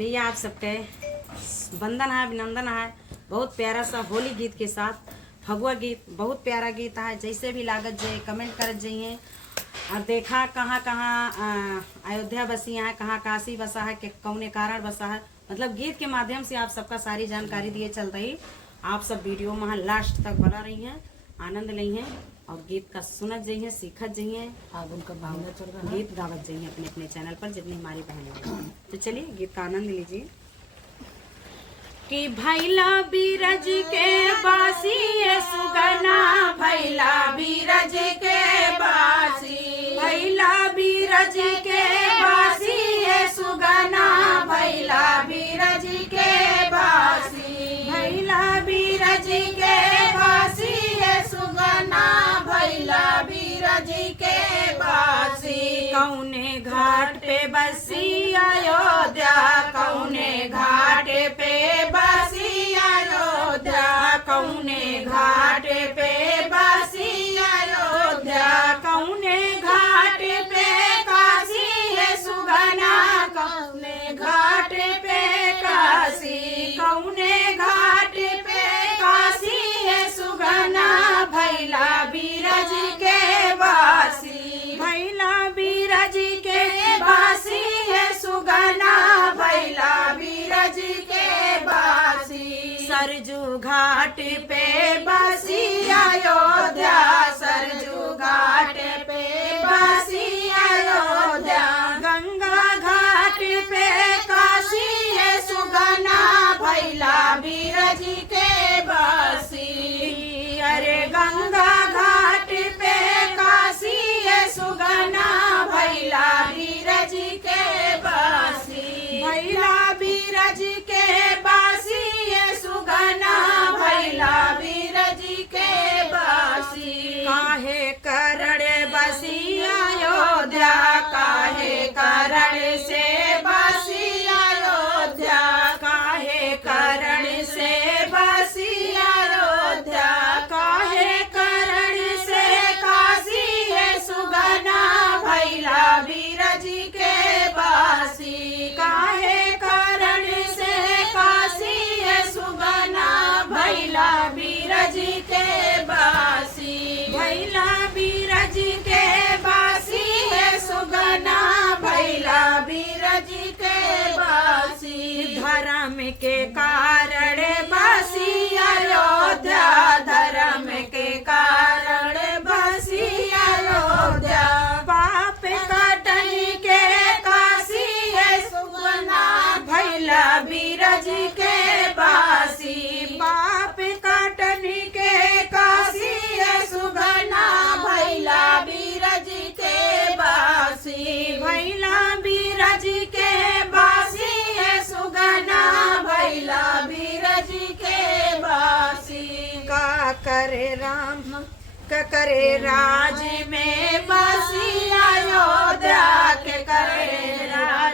भैया आप सबके वंदन है, अभिनंदन है। बहुत प्यारा सा होली गीत के साथ फगुआ गीत, बहुत प्यारा गीत है। जैसे भी लागत जाए कमेंट करत जाइए। और देखा कहाँ कहाँ अयोध्या बसी है, कहाँ काशी बसा है, कौने कारण बसा है। मतलब गीत के माध्यम से आप सबका सारी जानकारी दिए चल रही। आप सब वीडियो में लास्ट तक बना रही हैं, आनंद ली हैं और गीत का सुनत जाइए, सीखत जाइए। फागुन का महीना चल रहा है। गीत गावत जाइए अपने अपने चैनल पर जितनी हमारी बहनें। तो चलिए गीत का आनंद लीजिए। कि भैला बीरज के बासी ये सुगना, भैला बीरज के बासी, भैला बीरज के बासी ये सुगना, भैला बीरज के बासी, भैला बीरज के बासी ये सुगना, भैला बीरज के बासी। कौने घाट पे बसी अयोध्या, कौने घाट पे बसी अयोध्या, कौने घाट पे बसी अयोध्या, कौने घाट पे काशी है सुगना, कौने घाट पे काशी, कौने घाट पे काशी है सुगना, भैला बीरज के बासी, भैला बीरज के बासी है सुगना, भैला बीरज के बासी। सरजू घाट पे बसी अयोध्या, सरजू घाट पे बसी अयोध्या, गंगा घाट पे काशी है सुगना, भैला बीरज के बासी। अरे गंगा घाट पे काशी है सुगना, भैला बीरज के बासी, भैला बीरज के बासी ये सुगना, भैला बीरज के बासी। काहे करण बसी अयोध्या, काहे करण से बसी अयोध्या, काहे करण से बसी अयोध्या, काहे करण से काशी है सुगना, भैला बीरज के बासी, काहे करण से काशी है सुगना, भैला बीरज के बासी, भैला बीरज के बासी है सुगना, भैला बीरज के बासी। धर्म के कारण बसी अयोध्या, धर्म के कारण बसी अयोध्या, पाप कटन के काशी है सुगना, भैला बीरज के बासी, पाप कटन के काशी है सुगना, भैला बीरज के बासी, भैला बीरज के बासी है सुगना, भैला बीरज के बासी। का करे राम का करे राज में बसी अयोध्या, के करे राज